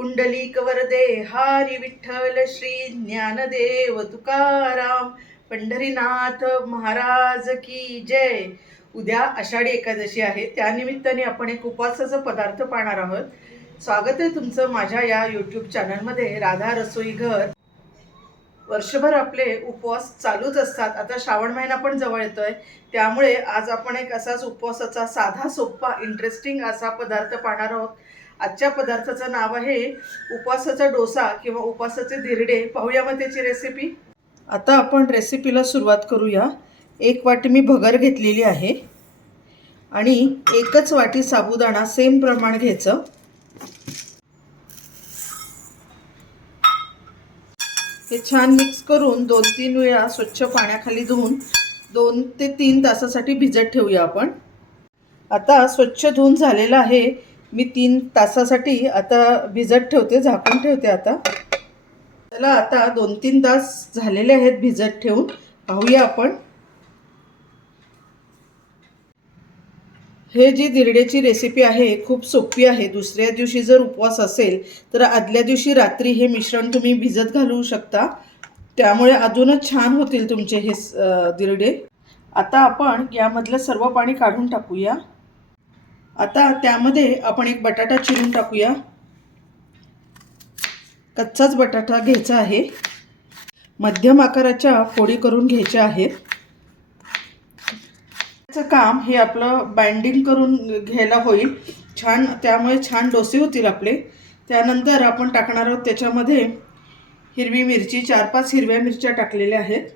पुंडलिक वरदे हारी विठ्ठल श्री ज्ञानदेव तुकाराम पंढरीनाथ महाराज की जय. उद्या आषाढी एकादशी आहे. त्यानिमित्ताने आपण एक उपवासाचा पदार्थ पाहणार आहोत. स्वागत आहे तुमचं माझ्या या यूट्यूब चॅनलमध्ये राधा रसोई घर. वर्षभर आपले उपवास चालूच असतात. आता श्रावण महिना पण जवळ येतोय. त्यामुळे आज आपण एक असाच उपवासाचा साधा सोप्पा इंटरेस्टिंग असा पदार्थ पाहणार आहोत. आजच्या पदार्थाचं नाव आहे उपवासाचा डोसा किंवा उपवासाचे धिरडे. पाहूया मग त्याची रेसिपी आता आपण रेसिपीला सुरुवात करूया. एक वाटी मी भगर घेतलेली आहे. आणि एकच वाटी साबुदाणा सेम प्रमाण घ्यायचं. हे छान मिक्स करून दोन तीन वेळा स्वच्छ पाण्याखाली धुवून दोन ते तीन तासासाठी भिजत ठेवूया आपण. आता स्वच्छ धुवून झालेलं आहे. मी तीन तासासाठी आता भिजत ठेवते झाकून ठेवते आता. त्याला आता दोन तीन तास झालेले आहेत भिजत ठेवून. पाहूया आपण. हे जी दिरडेची रेसिपी आहे खूप सोपी आहे. दुसऱ्या दिवशी जर उपवास असेल तर आदल्या दिवशी रात्री हे मिश्रण तुम्ही भिजत घालवू शकता. त्यामुळे अजूनच छान होतील तुमचे हे दिरडे. आता आपण यामधलं सर्व पाणी काढून टाकूया. आता त्यामध्ये आपण एक बटाटा चिरून टाकूया. कच्चाच बटाटा घ्यायचा आहे. मध्यम आकाराच्या फोडी करून घ्यायच्या आहेत. त्याचं काम हे आपलं बाइंडिंग करून घ्यायला होईल. छान त्यामुळे छान डोसे होतील आपले. त्यानंतर आपण टाकणार आहोत त्याच्यामध्ये हिरवी मिरची चार पाच हिरव्या मिरच्या टाकलेल्या आहेत.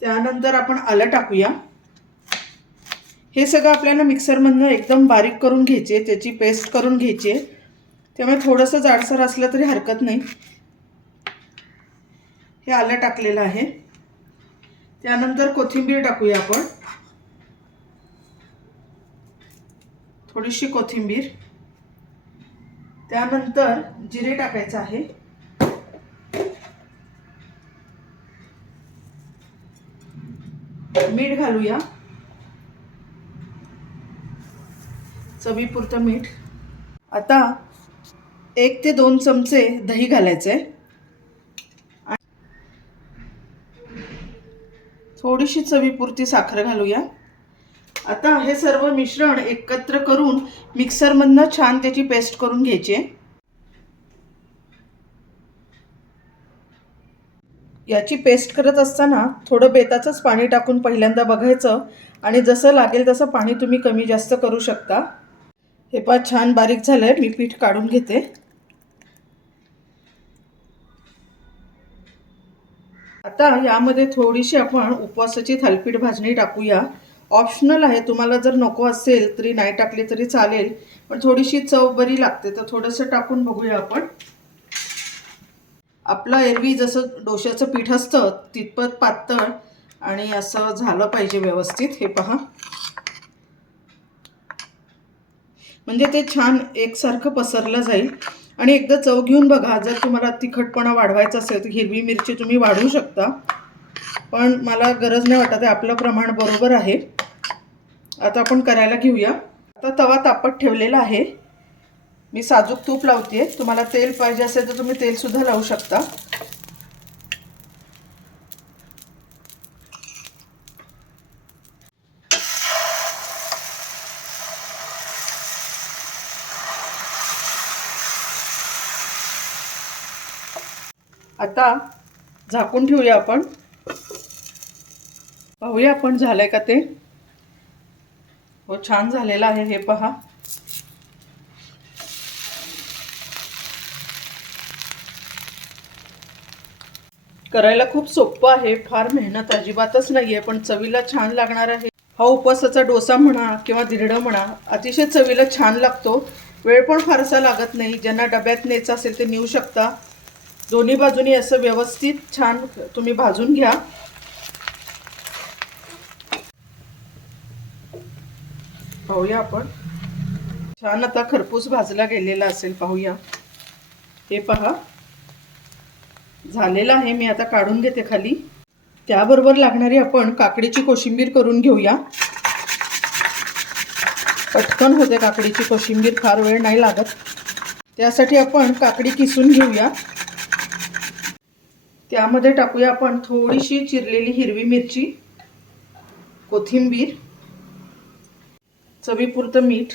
त्यानंतर आपण आलं टाकूया. हे सगळं आपल्याला मिक्सरमधनं एकदम बारीक करून घ्यायचे त्याची पेस्ट करून घ्यायची. आहे त्यामुळे थोडंसं जाडसर असलं तरी हरकत नाही. हे आलं टाकलेलं आहे. त्यानंतर कोथिंबीर टाकूया आपण. थोडीशी कोथिंबीर. त्यानंतर जिरे टाकायचं आहे. मीठ घालूया. चवीपुरतं मीठ. आता एक ते दोन चमचे दही घालायचे. थोडीशी चवीपुरती साखर घालूया. आता हे सर्व मिश्रण एकत्र करून मिक्सरमधनं छान त्याची पेस्ट करून घ्यायची आहे. याची पेस्ट करत असताना थोडं बेताचंच पाणी टाकून पहिल्यांदा बघायचं. आणि जसं लागेल तसं पाणी तुम्ही कमी जास्त करू शकता. हे पा छान बारीक झालंय. मी पीठ काढून घेते. आता यामध्ये थोडीशी आपण उपवासाची थालपीठ भाजणी टाकूया. ऑप्शनल आहे तुम्हाला जर नको असेल तरी नाही टाकली तरी चालेल. पण थोडीशी चव बरी लागते तर थोडंसं टाकून बघूया आपण. आपला एरवी जसं डोश्याचं पीठ असतं तितपत पातळ आणि असं झालं पाहिजे व्यवस्थित. हे पहा. म्हणजे ते छान एकसारखं पसरलं जाईल. आणि एकदा चव घेऊन बघा जर तुम्हाला तिखटपणा वाढवायचा असेल तर हिरवी मिरची तुम्ही वाढवू शकता. पण मला गरज नाही वाटत आहे आपलं प्रमाण बरोबर आहे. आता आपण करायला घेऊया. आता तवा तापत ठेवलेला आहे. मी साजूक तूप लावते तुम्हाला तेल पाहिजे असेल तर तुम्ही तेलसुद्धा लावू शकता. आता झाकून ठेवूया आपण. पाहूया आपण झालंय का ते. हो छान झालेलं आहे हे पहा. करायला खूप सोपं आहे फार मेहनत अजिबातच नाही आहे पण चवीला छान लागणार आहे. हा उपवासाचा डोसा म्हणा किंवा धिरडं म्हणा अतिशय चवीला छान लागतो. वेळ पण फारसा लागत नाही ज्यांना डब्यात न्यायचा असेल ते नेऊ शकता. दोन्ही बाजूनी असं व्यवस्थित छान तुम्ही भाजून घ्या. पाहूया आपण. छान आता खरपूस भाजला गेलेला असेल पाहूया. हे पहा. झालेलं आहे मी आता काढून घेते खाली. त्याबरोबर लागणारी आपण काकडीची कोशिंबीर करून घेऊया. पटकन होते काकडीची कोशिंबीर फार वेळ नाही लागत. त्यासाठी आपण काकडी किसून घेऊया. त्यामध्ये टाकूया आपण थोडीशी चिरलेली हिरवी मिरची कोथिंबीर चवीपुरतं मीठ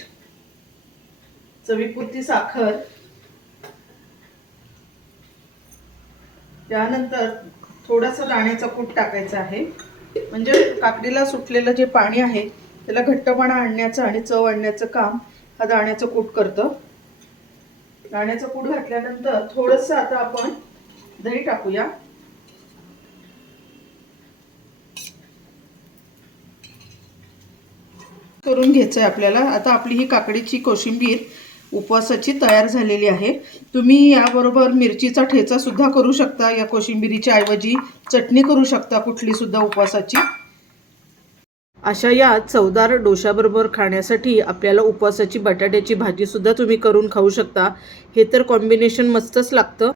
चवीपुरती साखर त्यानंतर थोडासा दाण्याचा कूट टाकायचा आहे. म्हणजे काकडीला सुटलेलं जे पाणी आहे त्याला घट्टपणा आणण्याचं आणि चव आणण्याचं काम हा दाण्याचं कूट करतं. दाण्याचं कूट घातल्यानंतर थोडंसं आता आपण दही टाकूया. करून घ्यायचं आहे आपल्याला. आता आपली ही काकडीची कोशिंबीर उपवासाची तयार झालेली आहे. तुम्ही याबरोबर मिरचीचा ठेचासुद्धा करू शकता. या कोशिंबिरीच्या ऐवजी चटणी करू शकता कुठलीसुद्धा उपवासाची. अशा या चवदार डोशाबरोबर खाण्यासाठी आपल्याला उपवासाची बटाट्याची भाजीसुद्धा तुम्ही करून खाऊ शकता. हे तर कॉम्बिनेशन मस्तच लागतं.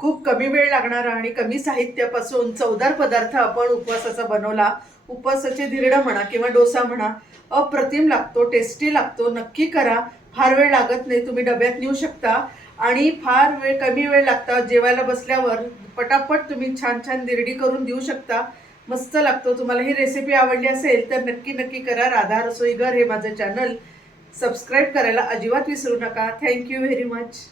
खूप कमी वेळ लागणारा आणि कमी साहित्यापासून चवदार पदार्थ आपण उपवासाचा बनवला उपवासाचे धिरडं म्हणा किंवा डोसा म्हणा अप्रतिम लागतो टेस्टी लागतो नक्की करा. फार वेळ लागत नाही तुम्ही डब्यात नेऊ शकता. आणि फार वेळ कमी वेळ लागता जेवायला बसल्यावर पटापट तुम्ही छान छान दिरडी करून देऊ शकता. मस्त लागतो. तुम्हाला ही रेसिपी आवडली असेल तर नक्की नक्की करा. राधा रसोईघर हे माझं चॅनल सबस्क्राईब करायला अजिबात विसरू नका. Thank you very much